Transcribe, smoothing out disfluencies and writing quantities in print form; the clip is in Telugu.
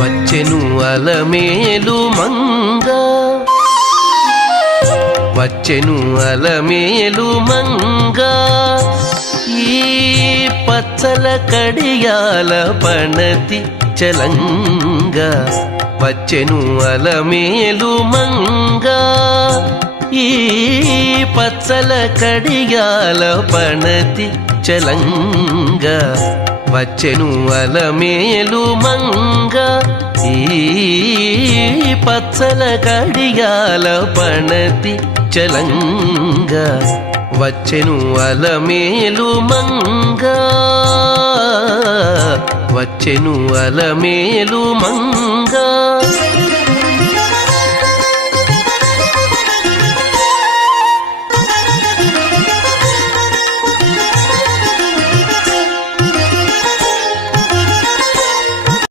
వచ్చెను అలమేలు మంగ వచ్చెను అలమేలు మంగ ఈ పచ్చల కడియాల పణతి చలంగ వచ్చెను అలమేలు మంగ ఈ పచ్చల కడియాల పణతి చలంగ వచ్చెను అలమేలు మంగ ఈ పచ్చల కడియాల పణతి చలంగ వచ్చెను అలమేలు మంగ వచ్చెను అలమేలు మంగ